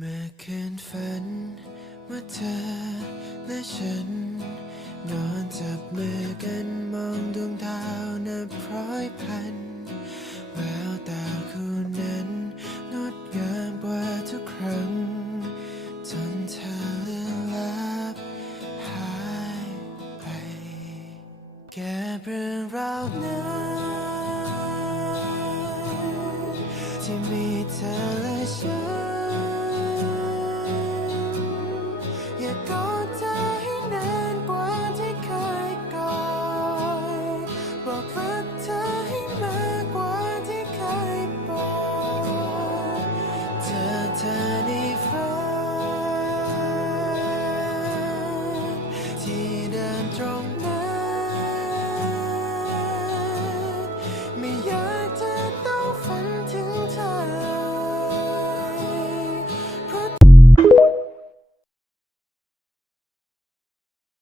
เมื่อคืนฝันว่าเธอและฉัน นอนจับมือกันมองดวงดาวนับร้อยพัน แววตาคู่นั้นงดงามกว่าทุกครั้ง จนเธอเลือนลับหายไป แกเรื่องราวนั้นที่มีเธอ น